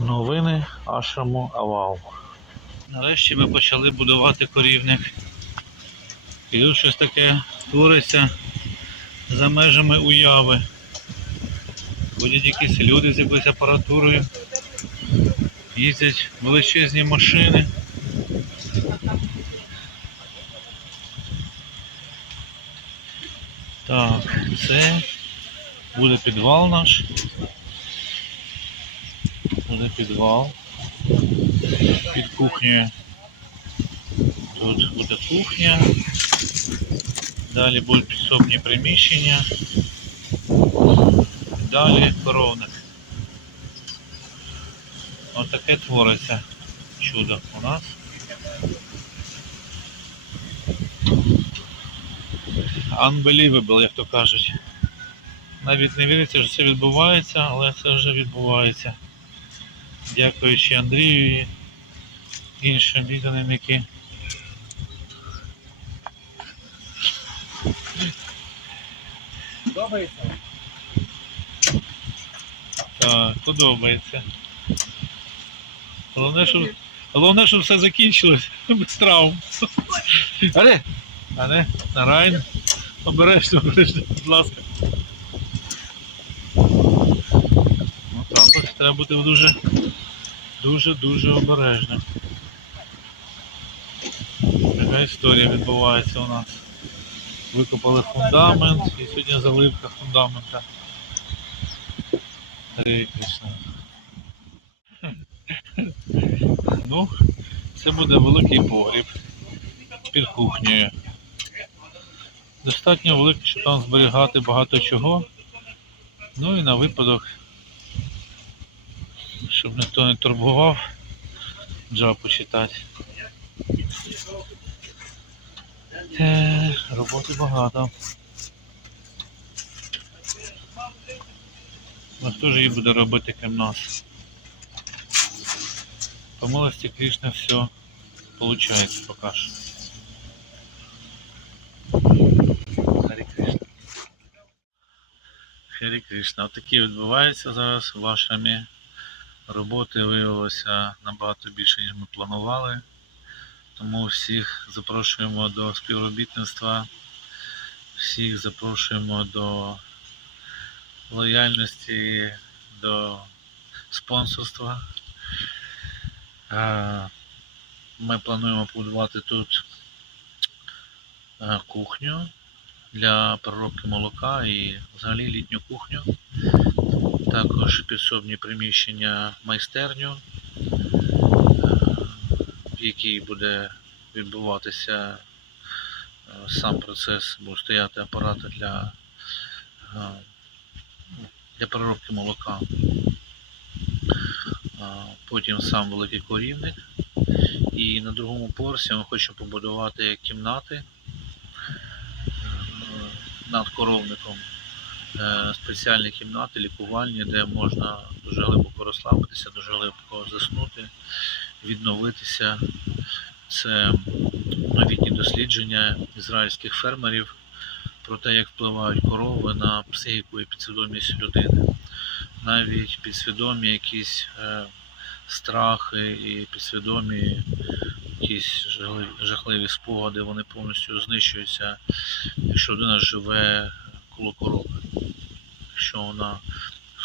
Новини Ашраму Авау. Нарешті ми почали будувати корівник. І тут щось таке твориться за межами уяви. Ходять якісь люди з якоюсь апаратурою. Їздять величезні машини. Так, це буде підвал наш. Буде підвал. Під кухнею. Тут буде кухня. Далі будуть підсобні приміщення. Далі коровник. Отаке твориться чудо у нас. Unbelievable, як то кажуть. Навіть не віриться, що це відбувається, але це вже відбувається. Дякуючи Андрію і іншим відданим, які Подобається? так, подобається. Головне, щоб, головне, щоб все закінчилось без травм. Але, але, на Райн, обережно, обережно, будь ласка. Ну так, ось треба бути дуже, дуже, дуже обережним. Така історія відбувається у нас. Викопали фундамент і сьогодні заливка фундамента. Ну, це буде великий погріб під кухнею. Достатньо великий, щоб там зберігати багато чого. Ну і на випадок, щоб ніхто не турбував, джапу читати. Е, роботи багато. Ну хто ж її буде робити крім нас? По милості Кришни все получается пока що. Харі Кришна. Кришна. Отакі відбуваються зараз в Ашрамі. Роботи виявилося набагато більше, ніж ми планували. Тому всіх запрошуємо до співробітництва, всіх запрошуємо до лояльності, до спонсорства. Е, Ми плануємо побудувати тут е, кухню для переробки молока і взагалі літню кухню. Також підсобні приміщення майстерню, е, в якій буде відбуватися е, сам процес, будуть стояти апарати для, е, для переробки молока. Потім сам великий корівник. І на другому поверсі ми хочемо побудувати кімнати над коровником. Е, Спеціальні кімнати, лікувальні, де можна дуже глибоко розслабитися, дуже глибоко заснути, відновитися. Це новітні дослідження ізраїльських фермерів про те, як впливають корови на психіку і підсвідомість людини. Навіть підсвідомі якісь е, страхи і підсвідомі якісь жахливі, спогади, вони повністю знищуються, якщо людина живе коло корови. Якщо вона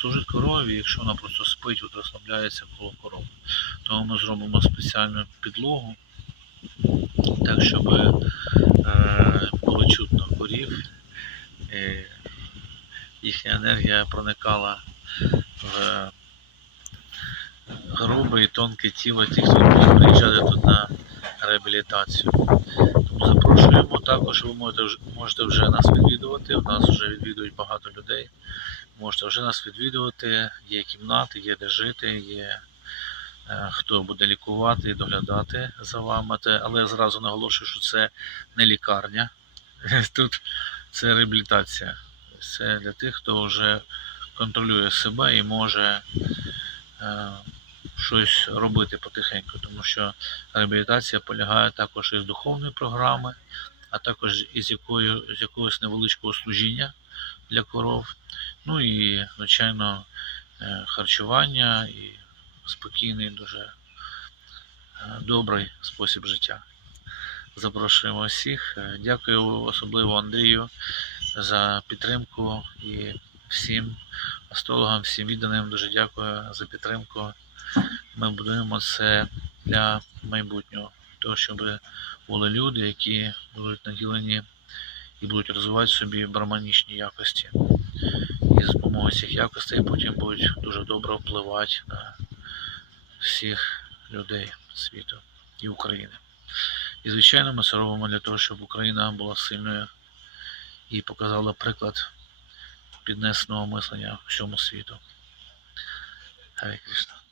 служить корові, якщо вона просто спить, от розслабляється коло корови. Тому ми зробимо спеціальну підлогу, так щоб е, було чутно корів, і їхня енергія проникала в грубе і тонке тіло тих, хто буде приїжджати тут на реабілітацію. Запрошуємо також, ви можете, можете вже нас відвідувати. У нас вже відвідують багато людей. Можете вже нас відвідувати, є кімнати, є де жити, є е, хто буде лікувати і доглядати за вами. Але я зразу наголошую, що це не лікарня. Тут це реабілітація. Це для тих, хто вже контролює себе і може е, щось робити потихеньку, тому що реабілітація полягає також із духовної програми, а також із якою, з якогось невеличкого служіння для коров. Ну і, звичайно, е, харчування і спокійний, дуже е, добрий спосіб життя. Запрошуємо всіх. Е, Дякую особливо Андрію за підтримку і всім астрологам, всім відданим дуже дякую за підтримку. Ми будуємо це для майбутнього, того, щоб були люди, які будуть наділені і будуть розвивати собі барманічні якості. І з допомогою цих якостей потім будуть дуже добре впливати на всіх людей світу і України. І, звичайно, ми це робимо для того, щоб Україна була сильною і показала приклад піднесеного мислення всьому світу. Гарі Кришна.